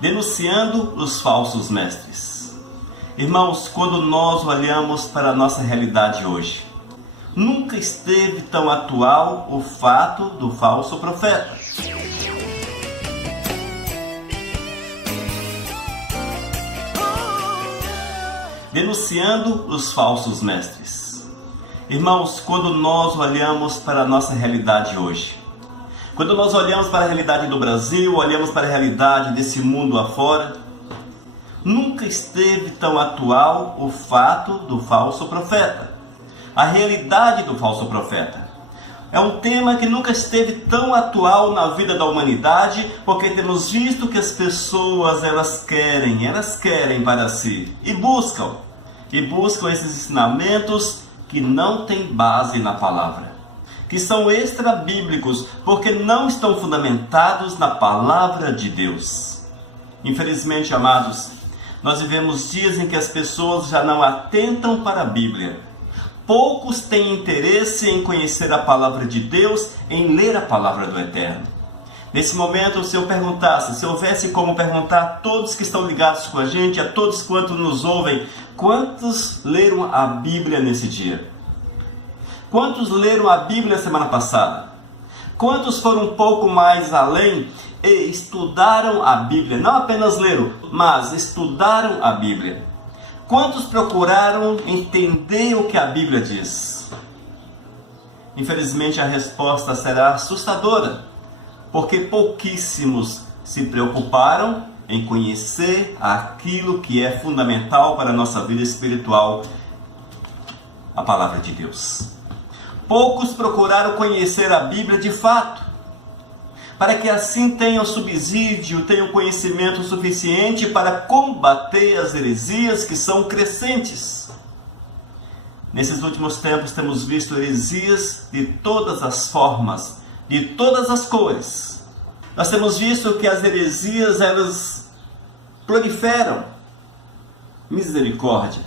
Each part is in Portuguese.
denunciando os falsos mestres. Irmãos, quando nós olhamos para a nossa realidade hoje, nunca esteve tão atual o fato do falso profeta. Denunciando os falsos mestres. Irmãos, quando nós olhamos para a nossa realidade hoje, quando nós olhamos para a realidade do Brasil, olhamos para a realidade desse mundo afora, nunca esteve tão atual o fato do falso profeta. A realidade do falso profeta. É um tema que nunca esteve tão atual na vida da humanidade, porque temos visto que as pessoas, elas querem para si e buscam esses ensinamentos que não têm base na palavra, que são extra-bíblicos, porque não estão fundamentados na palavra de Deus. Infelizmente, amados, nós vivemos dias em que as pessoas já não atentam para a Bíblia. Poucos têm interesse em conhecer a palavra de Deus, em ler a palavra do Eterno. Nesse momento, se houvesse como perguntar a todos que estão ligados com a gente, a todos quantos nos ouvem, quantos leram a Bíblia nesse dia? Quantos leram a Bíblia semana passada? Quantos foram um pouco mais além e estudaram a Bíblia? Não apenas leram, mas estudaram a Bíblia. Quantos procuraram entender o que a Bíblia diz? Infelizmente, a resposta será assustadora, porque pouquíssimos se preocuparam em conhecer aquilo que é fundamental para a nossa vida espiritual, a palavra de Deus. Poucos procuraram conhecer a Bíblia de fato, para que assim tenham subsídio, tenham conhecimento suficiente para combater as heresias que são crescentes. Nesses últimos tempos temos visto heresias de todas as formas, de todas as cores. Nós temos visto que as heresias, elas proliferam. Misericórdia.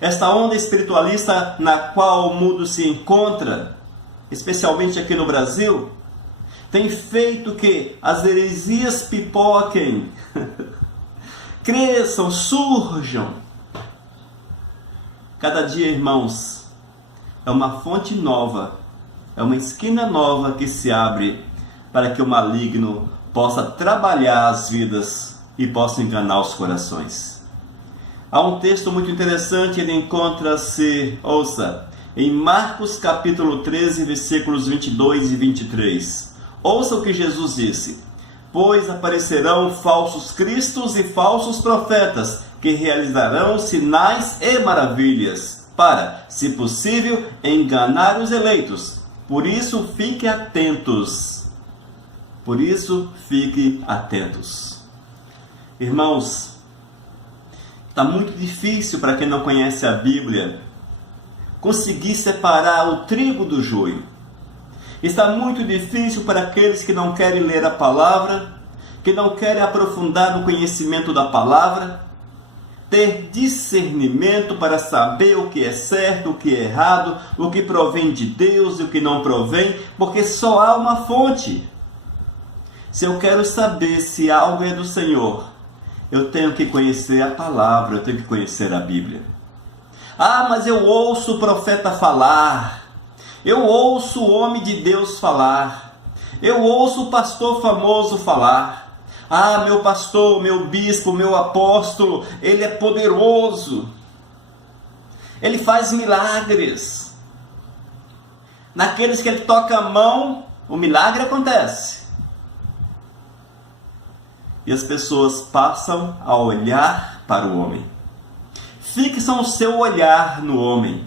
Esta onda espiritualista na qual o mundo se encontra, especialmente aqui no Brasil, tem feito que as heresias pipoquem, cresçam, surjam. Cada dia, irmãos, é uma fonte nova, é uma esquina nova que se abre para que o maligno possa trabalhar as vidas e possa enganar os corações. Há um texto muito interessante, ele encontra-se, ouça, em Marcos capítulo 13, versículos 22 e 23. Ouça o que Jesus disse: pois aparecerão falsos cristos e falsos profetas, que realizarão sinais e maravilhas, para, se possível, enganar os eleitos. Por isso, fique atentos. Por isso, fique atentos. Irmãos, está muito difícil para quem não conhece a Bíblia conseguir separar o trigo do joio. Está muito difícil para aqueles que não querem ler a palavra, que não querem aprofundar no conhecimento da palavra, ter discernimento para saber o que é certo, o que é errado, o que provém de Deus e o que não provém, porque só há uma fonte. Se eu quero saber se algo é do Senhor, eu tenho que conhecer a palavra, eu tenho que conhecer a Bíblia. Ah, mas eu ouço o profeta falar, eu ouço o homem de Deus falar, eu ouço o pastor famoso falar. Ah, meu pastor, meu bispo, meu apóstolo, ele é poderoso, ele faz milagres. Naqueles que ele toca a mão, o milagre acontece. E as pessoas passam a olhar para o homem. Fixam o seu olhar no homem.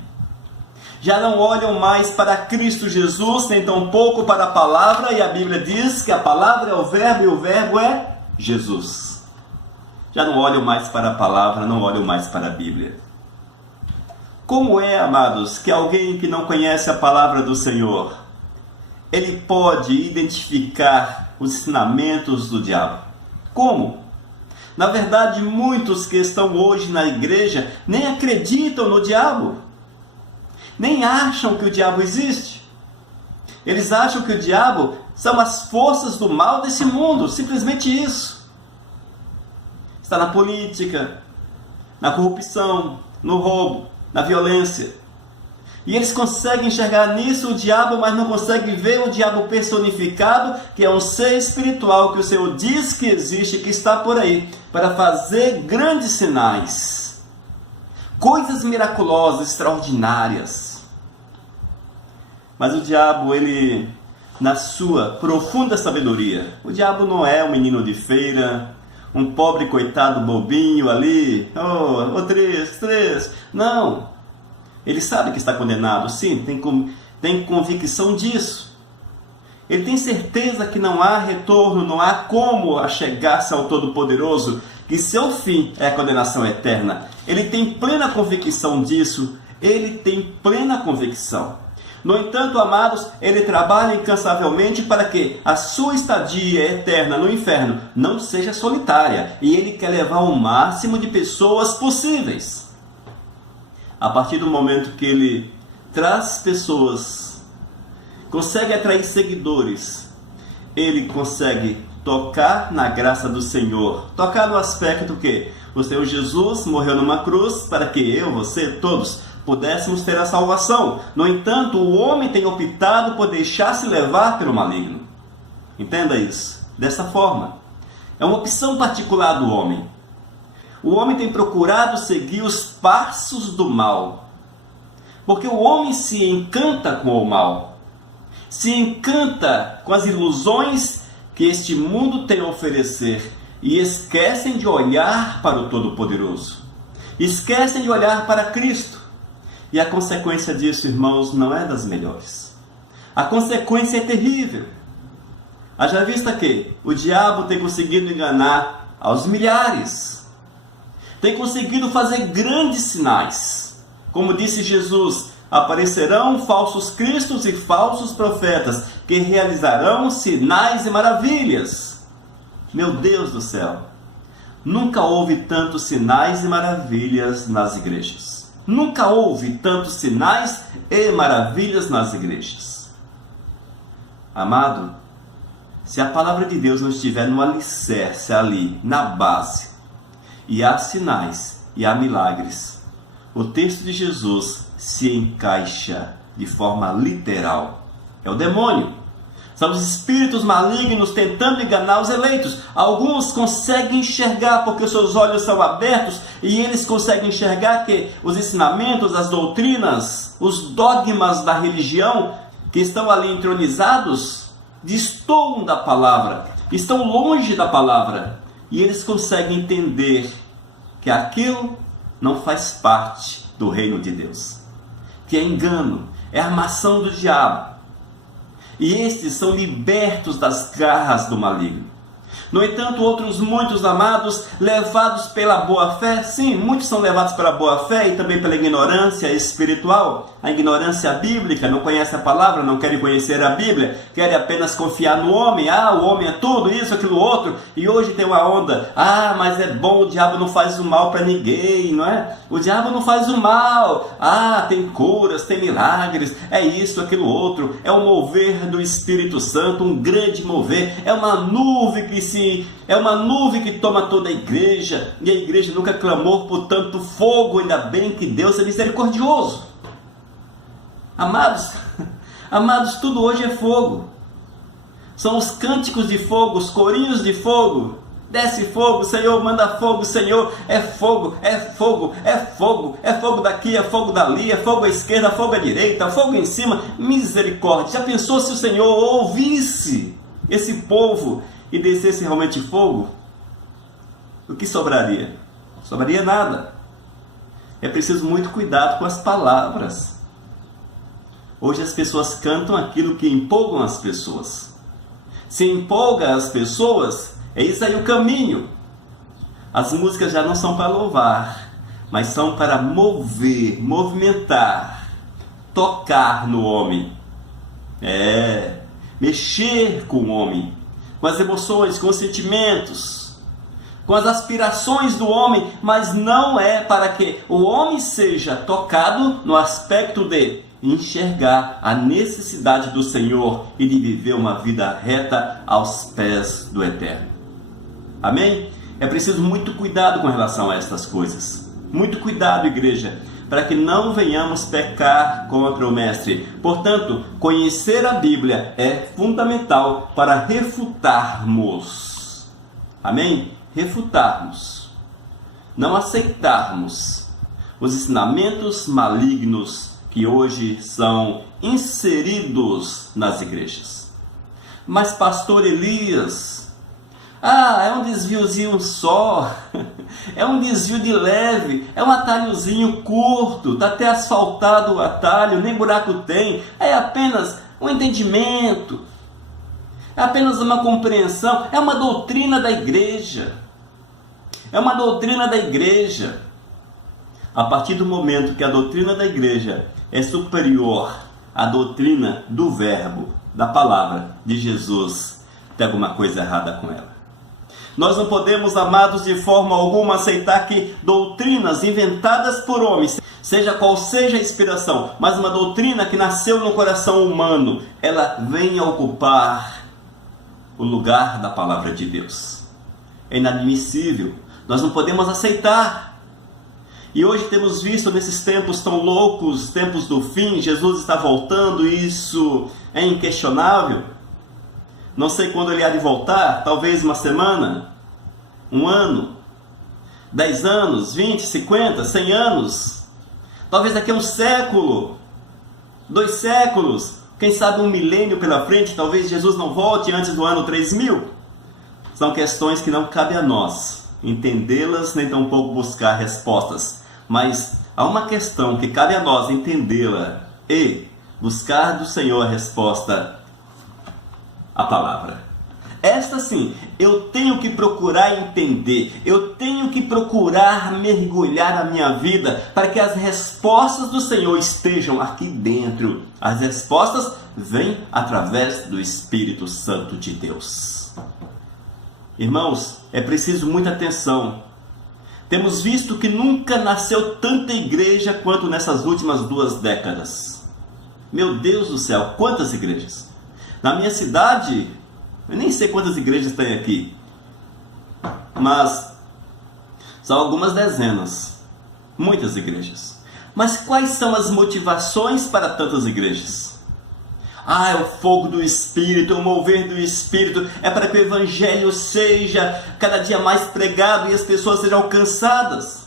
Já não olham mais para Cristo Jesus, nem tampouco para a palavra, e a Bíblia diz que a palavra é o verbo e o verbo é Jesus. Já não olham mais para a palavra, não olham mais para a Bíblia. Como é, amados, que alguém que não conhece a palavra do Senhor, ele pode identificar os ensinamentos do diabo? Como? Na verdade, muitos que estão hoje na igreja nem acreditam no diabo, nem acham que o diabo existe. Eles acham que o diabo são as forças do mal desse mundo, simplesmente isso. está na política, na corrupção, no roubo, na violência. E eles conseguem enxergar nisso o diabo, mas não conseguem ver o diabo personificado, que é um ser espiritual que o Senhor diz que existe, que está por aí, para fazer grandes sinais, coisas miraculosas, extraordinárias. Mas o diabo, ele, na sua profunda sabedoria, o diabo não é um menino de feira, um pobre coitado bobinho ali, três, não. Ele sabe que está condenado, sim, tem convicção disso. Ele tem certeza que não há retorno, não há como achegar-se ao Todo-Poderoso, que seu fim é a condenação eterna. Ele tem plena convicção disso, ele tem plena convicção. No entanto, amados, ele trabalha incansavelmente para que a sua estadia eterna no inferno não seja solitária, e ele quer levar o máximo de pessoas possíveis. A partir do momento que ele traz pessoas, consegue atrair seguidores, ele consegue tocar na graça do Senhor, tocar no aspecto que o Senhor Jesus morreu numa cruz para que eu, você, todos pudéssemos ter a salvação. No entanto, o homem tem optado por deixar-se levar pelo maligno. Entenda isso, dessa forma. É uma opção particular do homem. O homem tem procurado seguir os passos do mal, porque o homem se encanta com o mal, se encanta com as ilusões que este mundo tem a oferecer e esquecem de olhar para o Todo-Poderoso, esquecem de olhar para Cristo. E a consequência disso, irmãos, não é das melhores. A consequência é terrível. Haja vista que o diabo tem conseguido enganar aos milhares, tem conseguido fazer grandes sinais. Como disse Jesus, aparecerão falsos cristos e falsos profetas, que realizarão sinais e maravilhas. Meu Deus do céu! Nunca houve tantos sinais e maravilhas nas igrejas. Nunca houve tantos sinais e maravilhas nas igrejas. Amado, se a palavra de Deus não estiver no alicerce ali, na base, e há sinais e há milagres, o texto de Jesus se encaixa de forma literal. É o demônio. São os espíritos malignos tentando enganar os eleitos. Alguns conseguem enxergar porque os seus olhos são abertos e eles conseguem enxergar que os ensinamentos, as doutrinas, os dogmas da religião que estão ali entronizados destoam da palavra, estão longe da palavra. E eles conseguem entender que aquilo não faz parte do reino de Deus, que é engano, é armação do diabo. E estes são libertos das garras do maligno. No entanto, outros muitos, amados, levados pela boa fé, sim, muitos são levados pela boa fé e também pela ignorância espiritual, a ignorância bíblica, não conhecem a palavra, não querem conhecer a Bíblia, querem apenas confiar no homem, o homem é tudo, isso, aquilo, outro, e hoje tem uma onda, mas é bom, o diabo não faz o mal para ninguém, não é? O diabo não faz o mal, tem curas, tem milagres, é isso, aquilo, outro, é o mover do Espírito Santo, um grande mover, é uma nuvem que toma toda a igreja, e a igreja nunca clamou por tanto fogo, ainda bem que Deus é misericordioso. Amados, tudo hoje é fogo. São os cânticos de fogo, os corinhos de fogo. Desce fogo, Senhor, manda fogo, Senhor, é fogo, é fogo, é fogo, é fogo daqui, é fogo dali, é fogo à esquerda, fogo à direita, fogo em cima, misericórdia. Já pensou se o Senhor ouvisse esse povo e descesse realmente fogo? O que sobraria? Sobraria nada. É preciso muito cuidado com as palavras. Hoje as pessoas cantam aquilo que empolgam as pessoas. Se empolga as pessoas, eis aí o caminho. As músicas já não são para louvar, mas são para mover, movimentar, tocar no homem. Mexer com o homem, com as emoções, com os sentimentos, com as aspirações do homem, mas não é para que o homem seja tocado no aspecto de enxergar a necessidade do Senhor e de viver uma vida reta aos pés do Eterno. Amém? É preciso muito cuidado com relação a estas coisas. Muito cuidado, igreja, para que não venhamos pecar contra o Mestre. Portanto, conhecer a Bíblia é fundamental para refutarmos. Amém? Refutarmos. Não aceitarmos os ensinamentos malignos que hoje são inseridos nas igrejas. Mas, pastor Elias, é um desviozinho só, é um desvio de leve, é um atalhozinho curto, está até asfaltado o atalho, nem buraco tem, é apenas um entendimento, é apenas uma compreensão, é uma doutrina da igreja, é uma doutrina da igreja. A partir do momento que a doutrina da igreja é superior à doutrina do verbo, da palavra de Jesus, tem alguma coisa errada com ela. Nós não podemos, amados, de forma alguma aceitar que doutrinas inventadas por homens, seja qual seja a inspiração, mas uma doutrina que nasceu no coração humano, ela venha ocupar o lugar da palavra de Deus. É inadmissível. Nós não podemos aceitar. E hoje temos visto nesses tempos tão loucos, tempos do fim, Jesus está voltando, isso é inquestionável. Não sei quando ele há de voltar, talvez uma semana, um ano, 10 anos, 20, 50, 100 anos, talvez daqui a um século, 2 séculos, quem sabe um milênio pela frente, talvez Jesus não volte antes do ano 3000. São questões que não cabe a nós entendê-las, nem tampouco buscar respostas. Mas há uma questão que cabe a nós entendê-la e buscar do Senhor a resposta, a palavra. Esta sim, eu tenho que procurar entender, eu tenho que procurar mergulhar a minha vida para que as respostas do Senhor estejam aqui dentro. As respostas vêm através do Espírito Santo de Deus. Irmãos, é preciso muita atenção. Temos visto que nunca nasceu tanta igreja quanto nessas últimas 2 décadas. Meu Deus do céu, quantas igrejas! Na minha cidade, eu nem sei quantas igrejas tem aqui, mas são algumas dezenas, muitas igrejas. Mas quais são as motivações para tantas igrejas? É o fogo do Espírito, é o mover do Espírito, é para que o Evangelho seja cada dia mais pregado e as pessoas sejam alcançadas.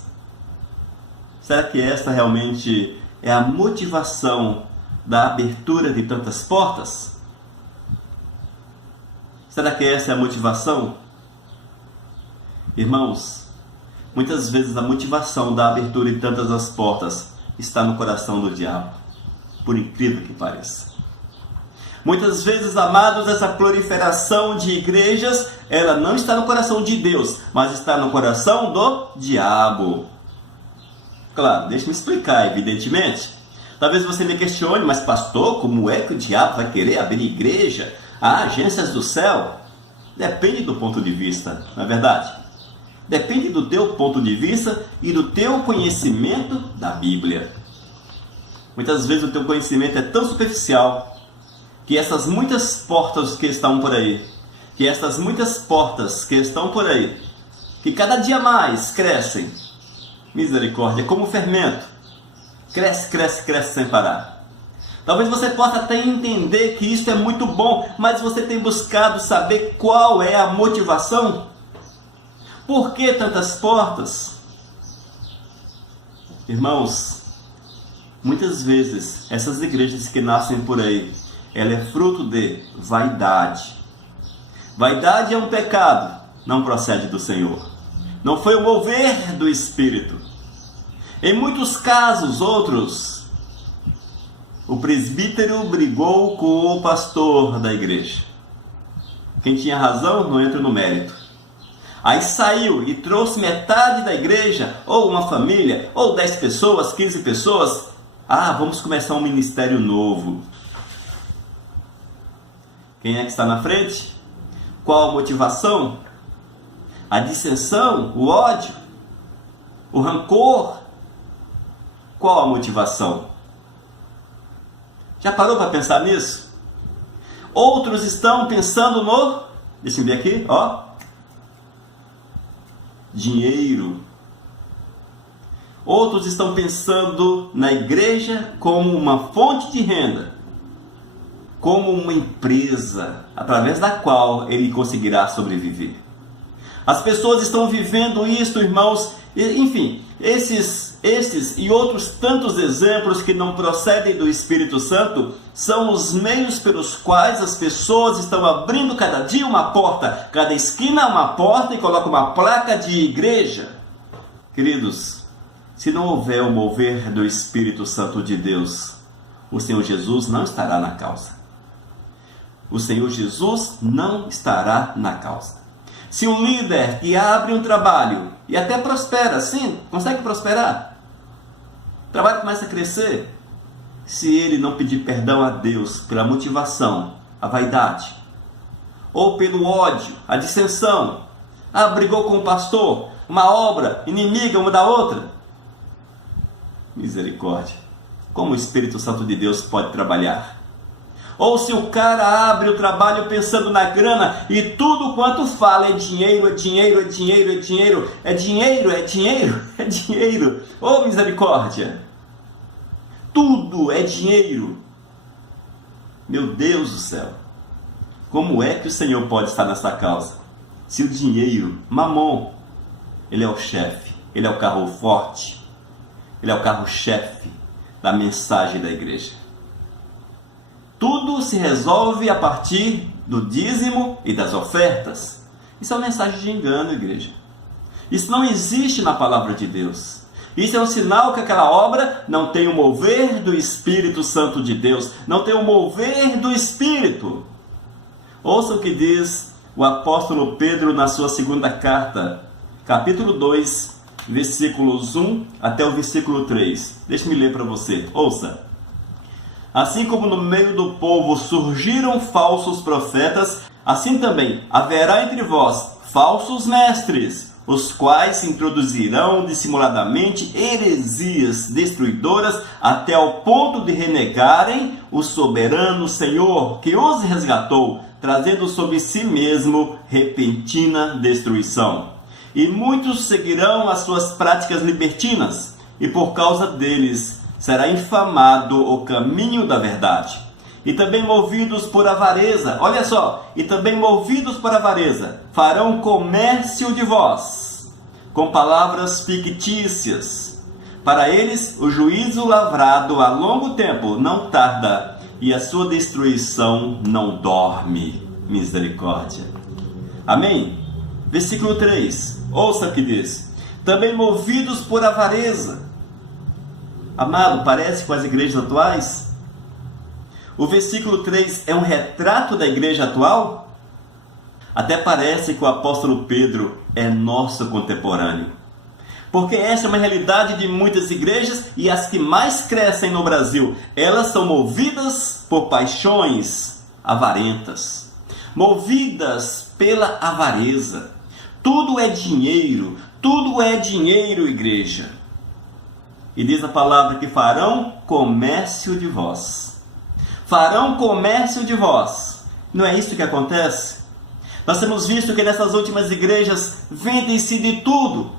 Será que esta realmente é a motivação da abertura de tantas portas? Será que essa é a motivação? Irmãos, muitas vezes a motivação da abertura de tantas as portas está no coração do diabo, por incrível que pareça. Muitas vezes, amados, essa proliferação de igrejas, ela não está no coração de Deus, mas está no coração do diabo. Claro, deixa-me explicar, evidentemente. Talvez você me questione, mas pastor, como é que o diabo vai querer abrir igreja? Agências do céu? Depende do ponto de vista, não é verdade? Depende do teu ponto de vista e do teu conhecimento da Bíblia. Muitas vezes o teu conhecimento é tão superficial que essas muitas portas que estão por aí, que cada dia mais crescem, misericórdia, como fermento, cresce sem parar. Talvez você possa até entender que isso é muito bom, mas você tem buscado saber qual é a motivação? Por que tantas portas? Irmãos, muitas vezes essas igrejas que nascem por aí, ela é fruto de vaidade. Vaidade é um pecado, não procede do Senhor. Não foi o mover do Espírito. Em muitos casos, outros, o presbítero brigou com o pastor da igreja. Quem tinha razão não entra no mérito. Aí saiu e trouxe metade da igreja, ou uma família, ou 10 pessoas, 15 pessoas. Vamos começar um ministério novo. Quem é que está na frente? Qual a motivação? A dissensão? O ódio? O rancor? Qual a motivação? Já parou para pensar nisso? Outros estão pensando no... Deixa eu ver aqui, dinheiro. Outros estão pensando na igreja como uma fonte de renda, como uma empresa através da qual ele conseguirá sobreviver. As pessoas estão vivendo isso, irmãos, enfim, esses e outros tantos exemplos que não procedem do Espírito Santo são os meios pelos quais as pessoas estão abrindo cada dia uma porta, cada esquina uma porta e colocam uma placa de igreja. Queridos, se não houver o mover do Espírito Santo de Deus, o Senhor Jesus não estará na causa. O Senhor Jesus não estará na causa. Se um líder que abre um trabalho e até prospera, sim, consegue prosperar, o trabalho começa a crescer, se ele não pedir perdão a Deus pela motivação, a vaidade, ou pelo ódio, a dissensão, brigou com o pastor, uma obra inimiga uma da outra, misericórdia, como o Espírito Santo de Deus pode trabalhar? Ou se o cara abre o trabalho pensando na grana e tudo quanto fala é dinheiro, é dinheiro, é dinheiro, é dinheiro, é dinheiro, é dinheiro, é dinheiro. Oh, misericórdia! Tudo é dinheiro. Meu Deus do céu! Como é que o Senhor pode estar nessa causa? Se o dinheiro, mamon, ele é o chefe, ele é o carro forte, ele é o carro-chefe da mensagem da igreja. Tudo se resolve a partir do dízimo e das ofertas. Isso é uma mensagem de engano, igreja. Isso não existe na palavra de Deus. Isso é um sinal que aquela obra não tem o mover do Espírito Santo de Deus. Não tem o mover do Espírito. Ouça o que diz o apóstolo Pedro na sua segunda carta, capítulo 2, versículos 1 até o versículo 3. Deixe-me ler para você. Ouça. Assim como no meio do povo surgiram falsos profetas, assim também haverá entre vós falsos mestres, os quais introduzirão dissimuladamente heresias destruidoras até ao ponto de renegarem o soberano Senhor que os resgatou, trazendo sobre si mesmo repentina destruição. E muitos seguirão as suas práticas libertinas, e por causa deles será infamado o caminho da verdade. E também movidos por avareza, olha só, e também movidos por avareza, farão comércio de vós, com palavras fictícias. Para eles, o juízo lavrado a longo tempo não tarda, e a sua destruição não dorme. Misericórdia. Amém? Versículo 3, ouça o que diz. Também movidos por avareza. Amado, parece com as igrejas atuais? O versículo 3 é um retrato da igreja atual? Até parece que o apóstolo Pedro é nosso contemporâneo. Porque essa é uma realidade de muitas igrejas e as que mais crescem no Brasil. Elas são movidas por paixões avarentas. Movidas pela avareza. Tudo é dinheiro, igreja. E diz a palavra que farão comércio de vós. Farão comércio de vós. Não é isso que acontece? Nós temos visto que nessas últimas igrejas vendem-se de tudo.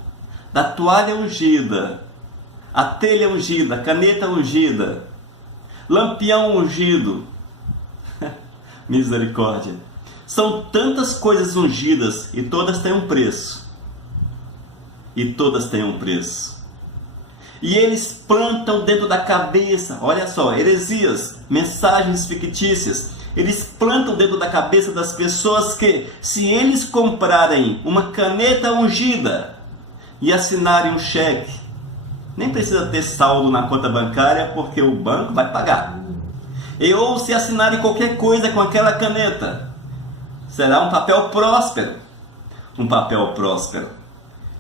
Da toalha ungida, a telha ungida, a caneta ungida, lampião ungido. Misericórdia. São tantas coisas ungidas e todas têm um preço. E todas têm um preço. E eles plantam dentro da cabeça, olha só, heresias, mensagens fictícias. Eles plantam dentro da cabeça das pessoas que, se eles comprarem uma caneta ungida e assinarem um cheque, nem precisa ter saldo na conta bancária, porque o banco vai pagar. E ou se assinarem qualquer coisa com aquela caneta, será um papel próspero. Um papel próspero.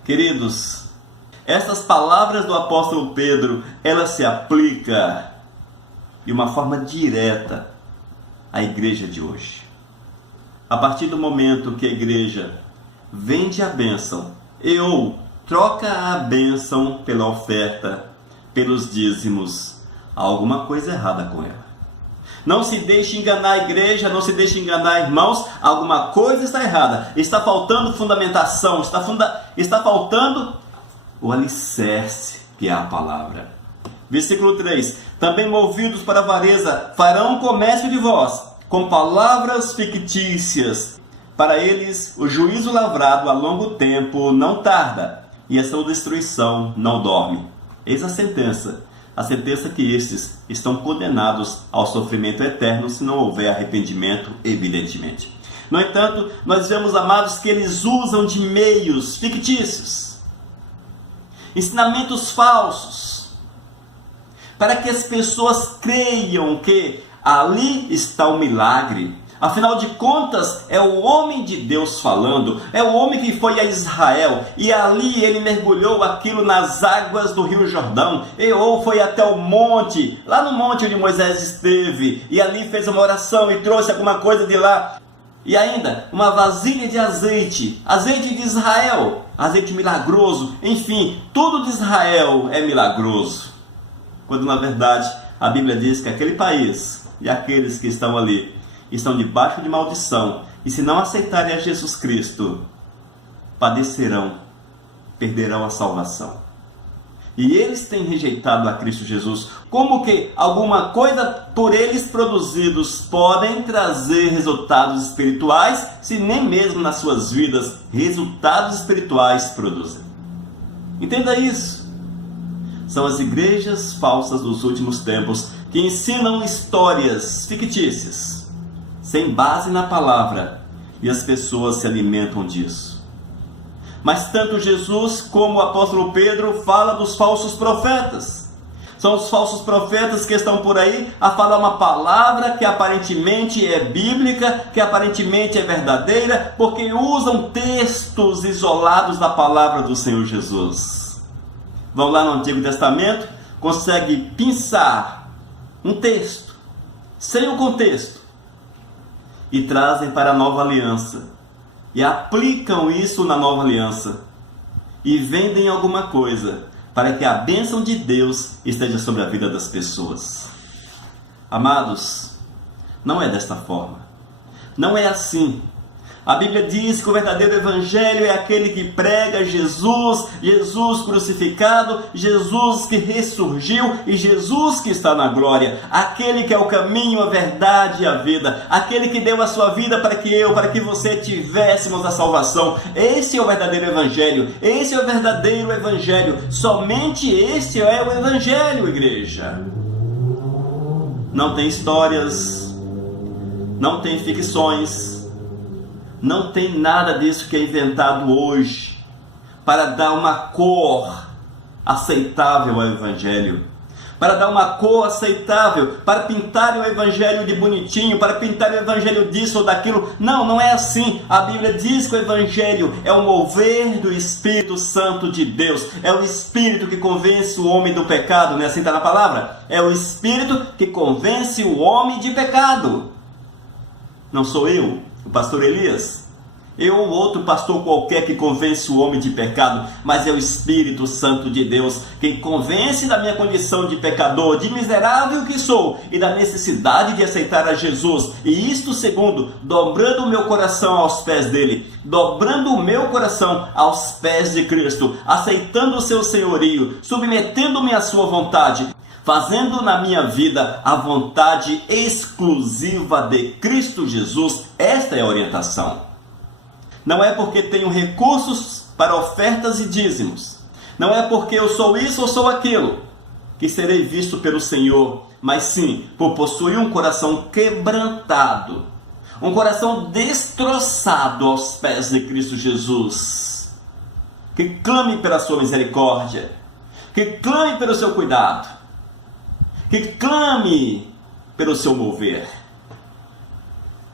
Queridos, essas palavras do apóstolo Pedro, elas se aplicam de uma forma direta à igreja de hoje. A partir do momento que a igreja vende a bênção ou troca a bênção pela oferta, pelos dízimos, há alguma coisa errada com ela. Não se deixe enganar, igreja, não se deixe enganar, irmãos. Alguma coisa está errada. Está faltando fundamentação, está faltando o alicerce, que é a palavra. Versículo 3. Também movidos para a avareza, farão comércio de vós, com palavras fictícias. Para eles, o juízo lavrado a longo tempo não tarda, e a sua destruição não dorme. Eis a sentença que estes estão condenados ao sofrimento eterno se não houver arrependimento, evidentemente. No entanto, nós vemos, amados, que eles usam de meios fictícios, ensinamentos falsos, para que as pessoas creiam que ali está o milagre. Afinal de contas, é o homem de Deus falando, é o homem que foi a Israel, e ali ele mergulhou aquilo nas águas do Rio Jordão, ou foi até o monte, lá no monte onde Moisés esteve, e ali fez uma oração e trouxe alguma coisa de lá, e ainda uma vasilha de azeite de Israel, azeite milagroso, enfim, tudo de Israel é milagroso, quando na verdade a Bíblia diz que aquele país e aqueles que estão ali estão debaixo de maldição, e se não aceitarem a Jesus Cristo, padecerão, perderão a salvação. E eles têm rejeitado a Cristo Jesus. Como que alguma coisa por eles produzidos podem trazer resultados espirituais, se nem mesmo nas suas vidas resultados espirituais produzem? Entenda isso. São as igrejas falsas dos últimos tempos que ensinam histórias fictícias, sem base na palavra, e as pessoas se alimentam disso. Mas tanto Jesus como o apóstolo Pedro fala dos falsos profetas. São os falsos profetas que estão por aí a falar uma palavra que aparentemente é bíblica, que aparentemente é verdadeira, porque usam textos isolados da palavra do Senhor Jesus. Vão lá no Antigo Testamento, conseguem pinçar um texto, sem o contexto, e trazem para a nova aliança, e aplicam isso na nova aliança, e vendem alguma coisa, para que a bênção de Deus esteja sobre a vida das pessoas. Amados, não é desta forma, não é assim. A Bíblia diz que o verdadeiro evangelho é aquele que prega Jesus, Jesus crucificado, Jesus que ressurgiu e Jesus que está na glória. Aquele que é o caminho, a verdade e a vida. Aquele que deu a sua vida para que você tivéssemos a salvação. Esse é o verdadeiro evangelho. Esse é o verdadeiro evangelho. Somente esse é o evangelho, igreja. Não tem histórias, não tem ficções, não tem nada disso que é inventado hoje para dar uma cor aceitável ao Evangelho, para dar uma cor aceitável, para pintar o Evangelho de bonitinho, para pintar o Evangelho disso ou daquilo. Não, não é assim. A Bíblia diz que o Evangelho é o mover do Espírito Santo de Deus, é o Espírito que convence o homem do pecado, não é assim que está na palavra? É o Espírito que convence o homem de pecado. Não sou eu, o pastor Elias, eu ou outro pastor qualquer que convence o homem de pecado, mas é o Espírito Santo de Deus quem convence da minha condição de pecador, de miserável que sou, e da necessidade de aceitar a Jesus, e isto segundo, dobrando o meu coração aos pés dele, dobrando o meu coração aos pés de Cristo, aceitando o seu senhorio, submetendo-me à sua vontade, fazendo na minha vida a vontade exclusiva de Cristo Jesus. Esta é a orientação. Não é porque tenho recursos para ofertas e dízimos, não é porque eu sou isso ou sou aquilo, que serei visto pelo Senhor, mas sim por possuir um coração quebrantado, um coração destroçado aos pés de Cristo Jesus, que clame pela sua misericórdia, que clame pelo seu cuidado, que clame pelo seu mover.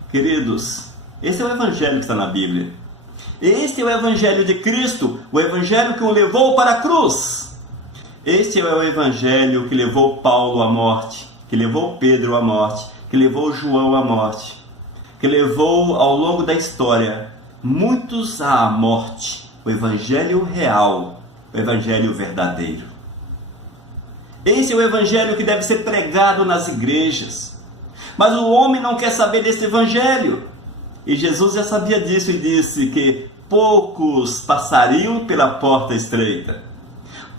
Queridos, esse é o evangelho que está na Bíblia. Este é o evangelho de Cristo, o evangelho que o levou para a cruz. Este é o evangelho que levou Paulo à morte, que levou Pedro à morte, que levou João à morte, que levou ao longo da história muitos à morte. O evangelho real, o evangelho verdadeiro. Esse é o evangelho que deve ser pregado nas igrejas. Mas o homem não quer saber desse evangelho. E Jesus já sabia disso e disse que poucos passariam pela porta estreita.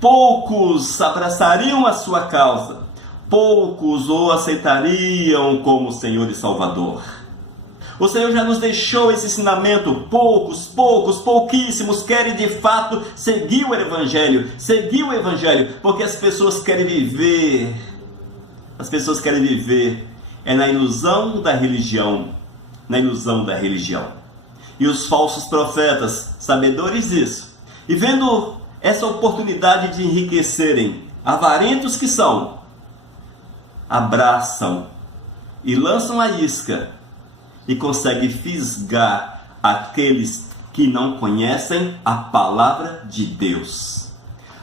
Poucos abraçariam a sua causa. Poucos o aceitariam como Senhor e Salvador. O Senhor já nos deixou esse ensinamento. Pouquíssimos querem de fato seguir o Evangelho. Seguir o Evangelho, porque as pessoas querem viver. As pessoas querem viver na ilusão da religião. Na ilusão da religião. E os falsos profetas, sabedores disso, e vendo essa oportunidade de enriquecerem, avarentos que são, abraçam e lançam a isca e conseguem fisgar aqueles que não conhecem a palavra de Deus.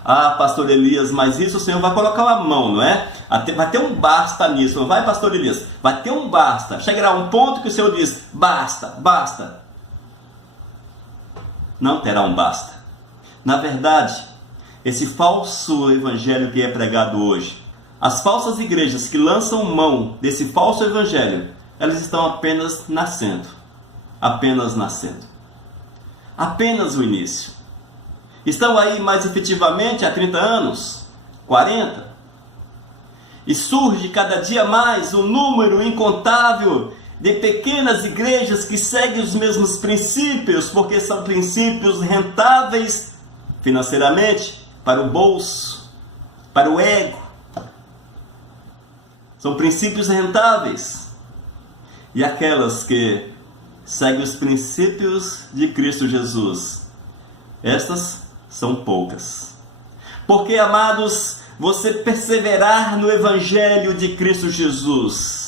Ah, pastor Elias, mas isso o Senhor vai colocar a mão, não é? Vai ter um basta nisso, não vai, pastor Elias? Vai ter um basta. Chegará um ponto que o Senhor diz, basta. Não terá um basta. Na verdade, esse falso evangelho que é pregado hoje, as falsas igrejas que lançam mão desse falso evangelho, elas estão apenas nascendo. Apenas nascendo. Apenas o início. Estão aí mais efetivamente há 30 anos, 40. E surge cada dia mais um número incontável de pequenas igrejas que seguem os mesmos princípios, porque são princípios rentáveis financeiramente, para o bolso, para o ego. São princípios rentáveis. E aquelas que seguem os princípios de Cristo Jesus, estas são poucas. Porque, amados, você perseverar no Evangelho de Cristo Jesus,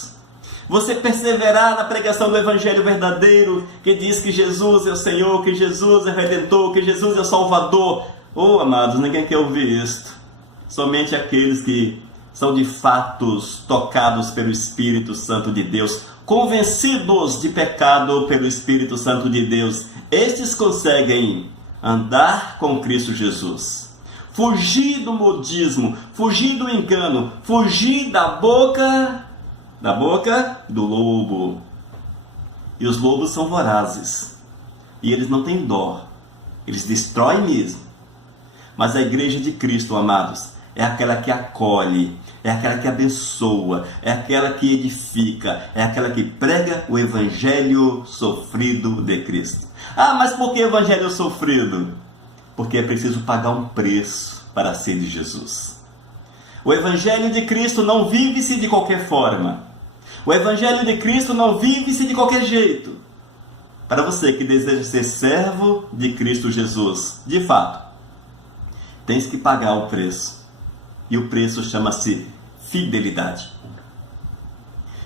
você perseverar na pregação do Evangelho verdadeiro, que diz que Jesus é o Senhor, que Jesus é o Redentor, que Jesus é o Salvador. Oh, amados, ninguém quer ouvir isto. Somente aqueles que são de fato tocados pelo Espírito Santo de Deus, convencidos de pecado pelo Espírito Santo de Deus, estes conseguem andar com Cristo Jesus. Fugir do modismo, fugir do engano, fugir da boca do lobo. E os lobos são vorazes. E eles não têm dó. Eles destroem mesmo. Mas a igreja de Cristo, amados, é aquela que acolhe, é aquela que abençoa, é aquela que edifica, é aquela que prega o evangelho sofrido de Cristo. Ah, mas por que evangelho sofrido? Porque é preciso pagar um preço para ser de Jesus. O evangelho de Cristo não vive-se de qualquer forma. O evangelho de Cristo não vive-se de qualquer jeito. Para você que deseja ser servo de Cristo Jesus, de fato, tens que pagar o preço. E o preço chama-se fidelidade.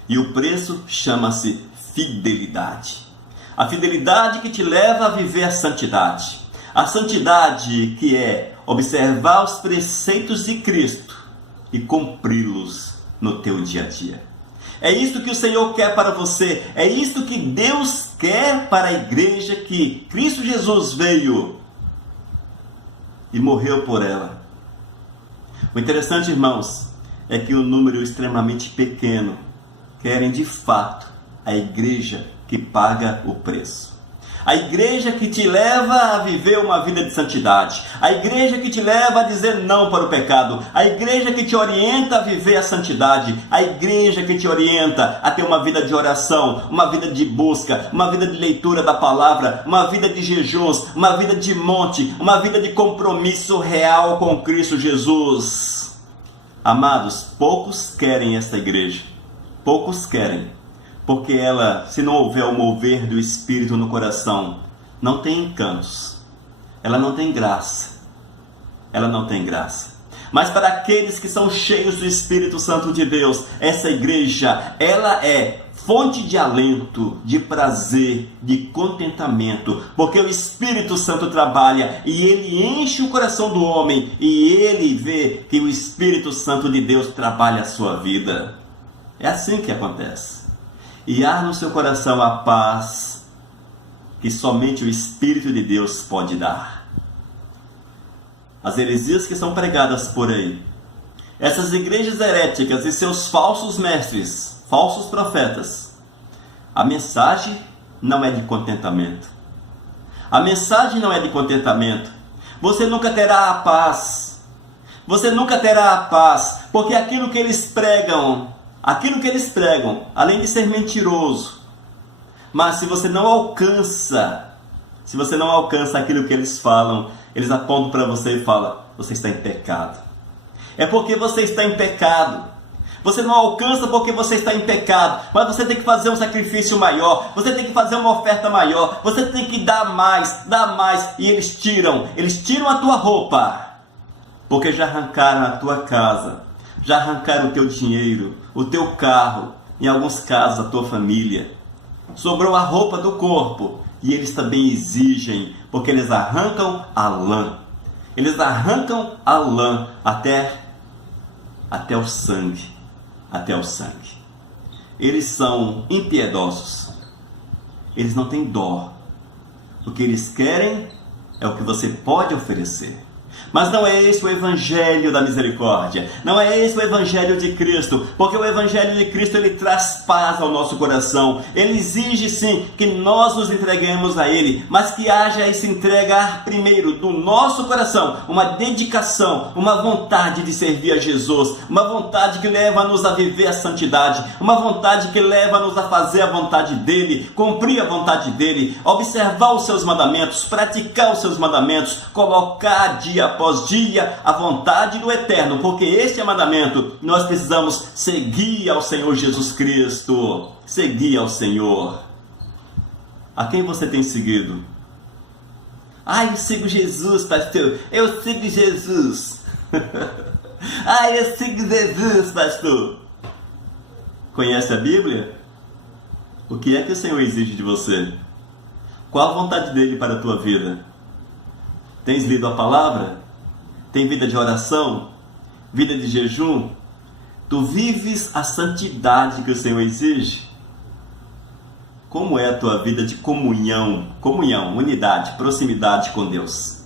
E o preço chama-se fidelidade. A fidelidade que te leva a viver a santidade. A santidade que é observar os preceitos de Cristo e cumpri-los no teu dia a dia. É isso que o Senhor quer para você. É isso que Deus quer para a igreja que Cristo Jesus veio e morreu por ela. O interessante, irmãos, é que o número extremamente pequeno querem de fato a igreja que paga o preço. A igreja que te leva a viver uma vida de santidade. A igreja que te leva a dizer não para o pecado. A igreja que te orienta a viver a santidade. A igreja que te orienta a ter uma vida de oração, uma vida de busca, uma vida de leitura da palavra, uma vida de jejuns, uma vida de monte, uma vida de compromisso real com Cristo Jesus. Amados, poucos querem esta igreja. Poucos querem. Porque ela, se não houver o mover do Espírito no coração, não tem encantos. Ela não tem graça. Ela não tem graça. Mas para aqueles que são cheios do Espírito Santo de Deus, essa igreja, ela é fonte de alento, de prazer, de contentamento. Porque o Espírito Santo trabalha e ele enche o coração do homem. E ele vê que o Espírito Santo de Deus trabalha a sua vida. É assim que acontece. E há no seu coração a paz que somente o Espírito de Deus pode dar. As heresias que são pregadas por aí, essas igrejas heréticas e seus falsos mestres falsos profetas, a mensagem não é de contentamento. A mensagem não é de contentamento. Você nunca terá a paz. Você nunca terá a paz, porque aquilo que eles pregam, além de ser mentiroso, mas se você não alcança aquilo que eles falam, eles apontam para você e falam: você está em pecado. É porque você está em pecado. Você não alcança porque você está em pecado, mas você tem que fazer um sacrifício maior, você tem que fazer uma oferta maior, você tem que dar mais, e eles tiram a tua roupa, porque já arrancaram a tua casa, já arrancaram o teu dinheiro, o teu carro, em alguns casos a tua família. Sobrou a roupa do corpo, e eles também exigem, porque eles arrancam a lã. Eles arrancam a lã até o sangue. Até o sangue. Eles são impiedosos. Eles não têm dó. O que eles querem é o que você pode oferecer. Mas não é esse o evangelho da misericórdia. Não é esse o evangelho de Cristo. Porque o evangelho de Cristo, ele traz paz ao nosso coração. Ele exige sim que nós nos entreguemos a Ele, mas que haja esse entregar primeiro do nosso coração, uma dedicação, uma vontade de servir a Jesus, uma vontade que leva-nos a viver a santidade, uma vontade que leva-nos a fazer a vontade dEle, cumprir a vontade dEle, observar os seus mandamentos, praticar os seus mandamentos, colocar dia após dia a vontade do Eterno, porque este é o mandamento. Nós precisamos seguir ao Senhor Jesus Cristo, seguir ao Senhor. A quem você tem seguido? Eu sigo Jesus, pastor, eu sigo Jesus. Eu sigo Jesus, pastor. Conhece a Bíblia? O que é que o Senhor exige de você? Qual a vontade dele para a tua vida? Tens lido a palavra? Tem vida de oração? Vida de jejum? Tu vives a santidade que o Senhor exige? Como é a tua vida de comunhão, unidade, proximidade com Deus?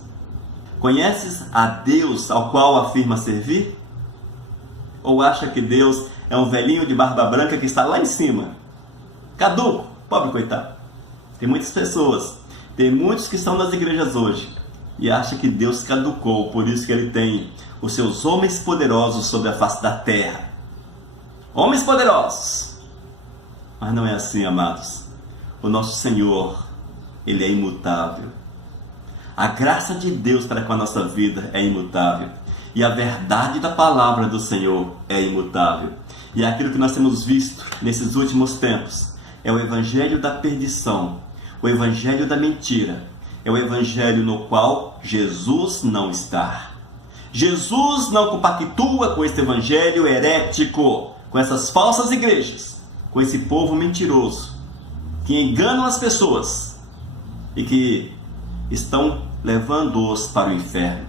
Conheces a Deus ao qual afirma servir? Ou acha que Deus é um velhinho de barba branca que está lá em cima? Caduco, pobre coitado. Tem muitas pessoas, tem muitos que estão nas igrejas hoje e acham que Deus caducou, por isso que Ele tem os seus homens poderosos sobre a face da terra. Homens poderosos! Mas não é assim, amados. O nosso Senhor, Ele é imutável. A graça de Deus para com a nossa vida é imutável. E a verdade da palavra do Senhor é imutável. E aquilo que nós temos visto nesses últimos tempos é o evangelho da perdição, o evangelho da mentira. É o evangelho no qual Jesus não está. Jesus não compactua com este evangelho herético, com essas falsas igrejas, com esse povo mentiroso, que enganam as pessoas e que estão levando-os para o inferno.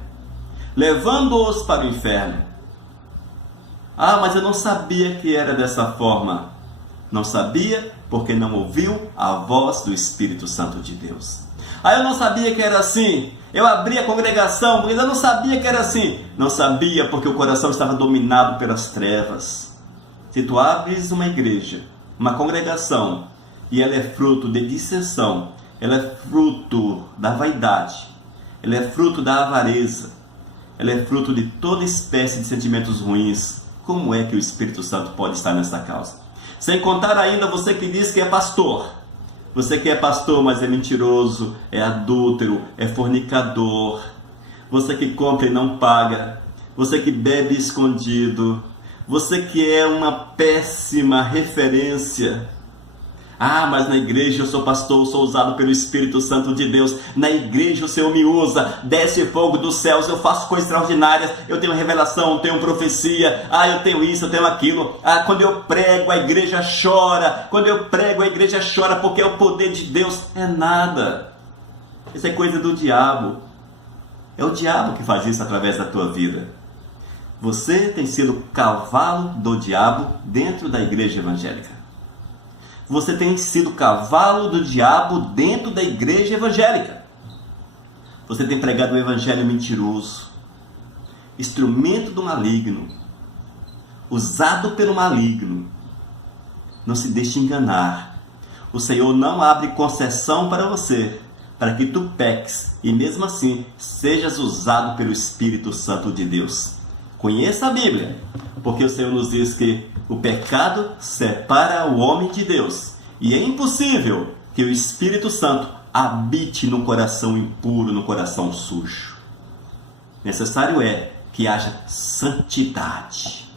Levando-os para o inferno. Mas eu não sabia que era dessa forma. Não sabia porque não ouviu a voz do Espírito Santo de Deus. Eu não sabia que era assim. Eu abri a congregação, mas eu não sabia que era assim. Não sabia porque o coração estava dominado pelas trevas. Se tu abres uma igreja, uma congregação, e ela é fruto de dissensão, ela é fruto da vaidade, ela é fruto da avareza, ela é fruto de toda espécie de sentimentos ruins, como é que o Espírito Santo pode estar nessa causa? Sem contar ainda você que diz que é pastor. Você que é pastor, mas é mentiroso, é adúltero, é fornicador. Você que compra e não paga. Você que bebe escondido. Você que é uma péssima referência. Mas na igreja eu sou pastor, eu sou usado pelo Espírito Santo de Deus. Na igreja o Senhor me usa, desce fogo dos céus, eu faço coisas extraordinárias, eu tenho revelação, eu tenho profecia, eu tenho isso, eu tenho aquilo. Quando eu prego a igreja chora, porque é o poder de Deus. É nada. Isso é coisa do diabo. É o diabo que faz isso através da tua vida. Você tem sido cavalo do diabo dentro da igreja evangélica. Você tem sido cavalo do diabo dentro da igreja evangélica. Você tem pregado um evangelho mentiroso, instrumento do maligno, usado pelo maligno. Não se deixe enganar. O Senhor não abre concessão para você, para que tu peques e mesmo assim sejas usado pelo Espírito Santo de Deus. Conheça a Bíblia, porque o Senhor nos diz que o pecado separa o homem de Deus e é impossível que o Espírito Santo habite no coração impuro, no coração sujo. Necessário é que haja santidade.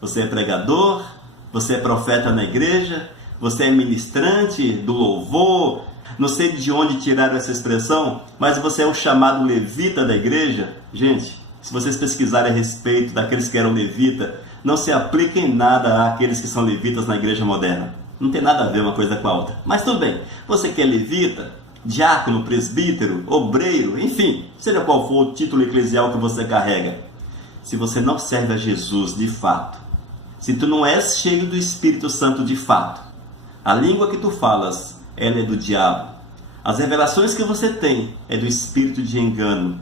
Você é pregador, você é profeta na igreja, você é ministrante do louvor, não sei de onde tiraram essa expressão, mas você é o chamado levita da igreja. Gente, se vocês pesquisarem a respeito daqueles que eram levita, não se aplica em nada àqueles que são levitas na igreja moderna. Não tem nada a ver uma coisa com a outra. Mas tudo bem, você que é levita, diácono, presbítero, obreiro, enfim, seja qual for o título eclesial que você carrega, se você não serve a Jesus de fato, se tu não és cheio do Espírito Santo de fato, a língua que tu falas, ela é do diabo. As revelações que você tem é do espírito de engano.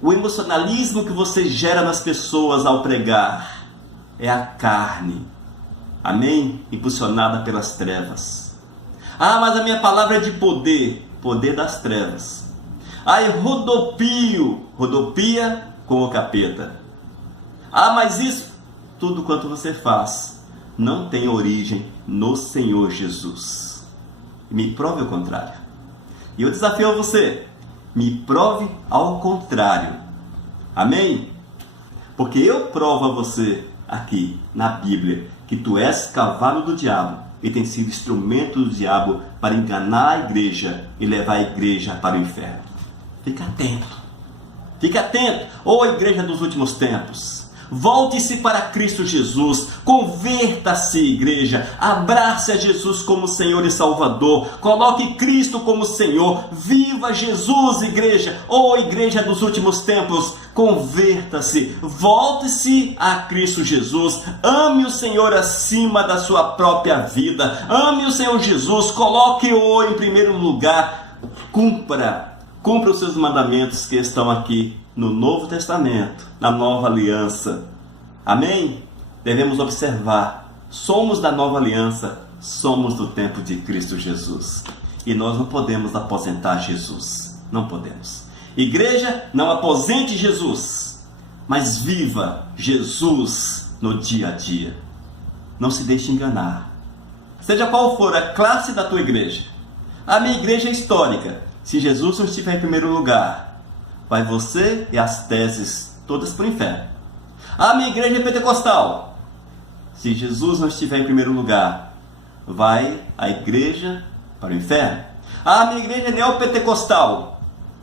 O emocionalismo que você gera nas pessoas ao pregar é a carne. Amém? Impulsionada pelas trevas. Ah, mas a minha palavra é de poder. Poder das trevas. Ah, eu rodopia com o capeta. Ah, mas isso, tudo quanto você faz, não tem origem no Senhor Jesus. Me prove ao contrário. E eu desafio a você, me prove ao contrário. Amém? Porque eu provo a você aqui na Bíblia que tu és cavalo do diabo e tem sido instrumento do diabo para enganar a igreja e levar a igreja para o inferno. Fica atento. Fica atento, ó igreja dos últimos tempos. Volte-se para Cristo Jesus, converta-se, igreja, abrace a Jesus como Senhor e Salvador, coloque Cristo como Senhor, viva Jesus, igreja, igreja dos últimos tempos, converta-se, volte-se a Cristo Jesus, ame o Senhor acima da sua própria vida, ame o Senhor Jesus, coloque-o em primeiro lugar, cumpra os seus mandamentos que estão aqui no Novo Testamento, na Nova Aliança. Amém? Devemos observar, somos da Nova Aliança, somos do tempo de Cristo Jesus. E nós não podemos aposentar Jesus. Não podemos. Igreja, não aposente Jesus, mas viva Jesus no dia a dia. Não se deixe enganar. Seja qual for a classe da tua igreja, a minha igreja é histórica. Se Jesus não estiver em primeiro lugar, vai você e as teses todas para o inferno. A minha igreja é pentecostal. Se Jesus não estiver em primeiro lugar, vai a igreja para o inferno. A minha igreja é neopentecostal.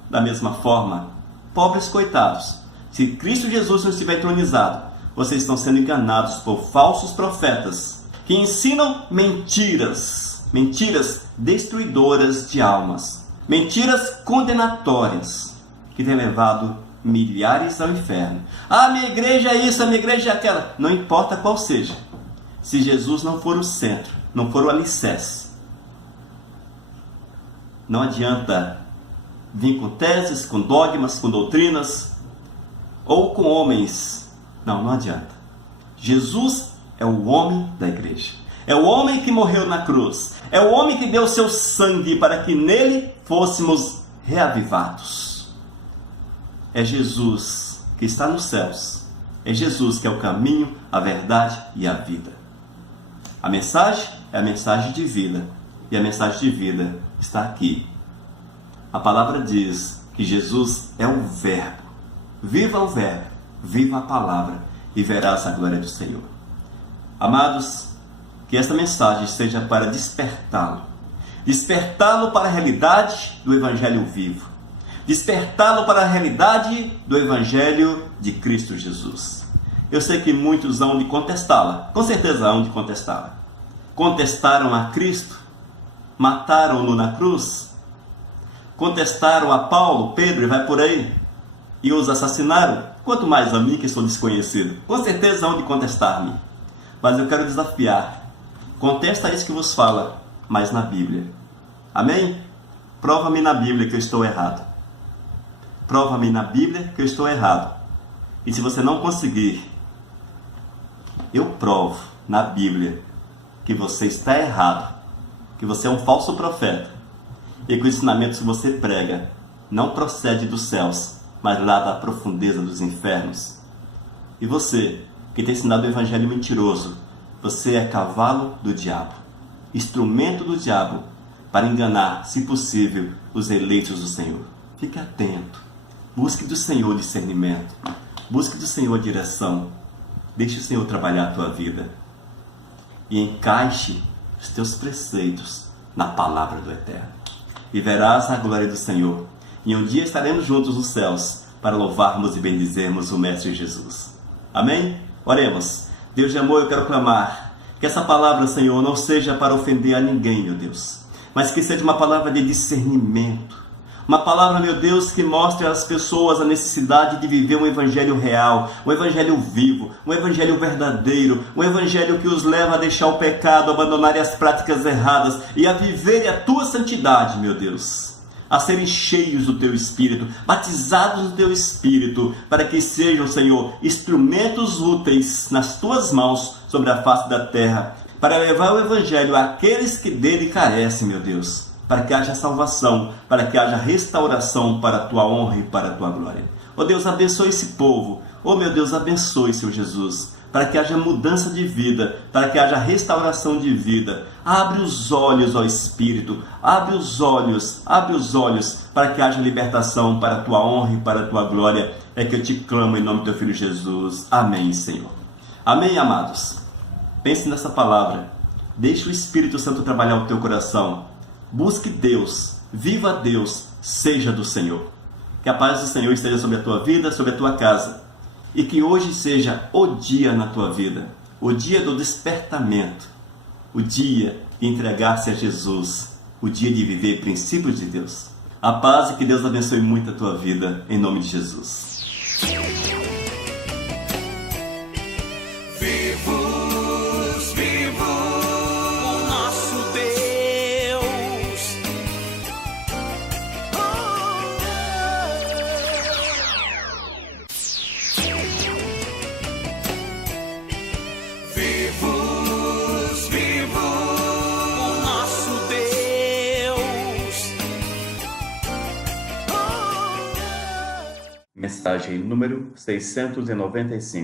Da mesma forma, pobres coitados, se Cristo Jesus não estiver entronizado, vocês estão sendo enganados por falsos profetas que ensinam mentiras destruidoras de almas, mentiras condenatórias, que tem levado milhares ao inferno. Ah, minha igreja é isso, a minha igreja é aquela. Não importa qual seja. Se Jesus não for o centro, não for o alicerce, não adianta vir com teses, com dogmas, com doutrinas, ou com homens. Não adianta. Jesus é o homem da igreja. É o homem que morreu na cruz. É o homem que deu seu sangue para que nele fôssemos reavivados. É Jesus que está nos céus. É Jesus que é o caminho, a verdade e a vida. A mensagem é a mensagem de vida. E a mensagem de vida está aqui. A palavra diz que Jesus é o Verbo. Viva o Verbo, viva a palavra e verás a glória do Senhor. Amados, que esta mensagem seja para despertá-lo. Despertá-lo para a realidade do Evangelho vivo. Despertá-lo para a realidade do Evangelho de Cristo Jesus. Eu sei que muitos hão de contestá-la, com certeza hão de contestá-la. Contestaram a Cristo, mataram-no na cruz, contestaram a Paulo, Pedro e vai por aí, e os assassinaram, quanto mais a mim que sou desconhecido. Com certeza hão de contestar-me, mas eu quero desafiar, contesta isso que vos fala, mas na Bíblia. Amém? Prova-me na Bíblia que eu estou errado. Prova-me na Bíblia que eu estou errado. E se você não conseguir, eu provo na Bíblia que você está errado, que você é um falso profeta e que os ensinamentos que você prega não procede dos céus, mas lá da profundeza dos infernos. E você, que tem ensinado o evangelho mentiroso, você é cavalo do diabo, instrumento do diabo para enganar, se possível, os eleitos do Senhor. Fique atento, busque do Senhor discernimento, busque do Senhor direção, deixe o Senhor trabalhar a tua vida e encaixe os teus preceitos na palavra do Eterno. E verás a glória do Senhor, e um dia estaremos juntos nos céus para louvarmos e bendizermos o Mestre Jesus. Amém? Oremos. Deus de amor, eu quero clamar que essa palavra, Senhor, não seja para ofender a ninguém, meu Deus, mas que seja uma palavra de discernimento. Uma palavra, meu Deus, que mostre às pessoas a necessidade de viver um evangelho real, um evangelho vivo, um evangelho verdadeiro, um evangelho que os leva a deixar o pecado, a abandonarem as práticas erradas e a viverem a tua santidade, meu Deus. A serem cheios do teu Espírito, batizados do teu Espírito, para que sejam, Senhor, instrumentos úteis nas tuas mãos sobre a face da terra, para levar o evangelho àqueles que dele carecem, meu Deus. Para que haja salvação, para que haja restauração para a tua honra e para a tua glória. Ó Deus, abençoe esse povo. Ó meu Deus, abençoe, Senhor Jesus, para que haja mudança de vida, para que haja restauração de vida. Abre os olhos, ó Espírito, abre os olhos, para que haja libertação para a tua honra e para a tua glória. É que eu te clamo em nome do teu Filho Jesus. Amém, Senhor. Amém, amados. Pense nessa palavra. Deixe o Espírito Santo trabalhar o teu coração. Busque Deus, viva Deus, seja do Senhor. Que a paz do Senhor esteja sobre a tua vida, sobre a tua casa. E que hoje seja o dia na tua vida, o dia do despertamento, o dia de entregar-se a Jesus, o dia de viver princípios de Deus. A paz e que Deus abençoe muito a tua vida, em nome de Jesus. Mensagem número 695.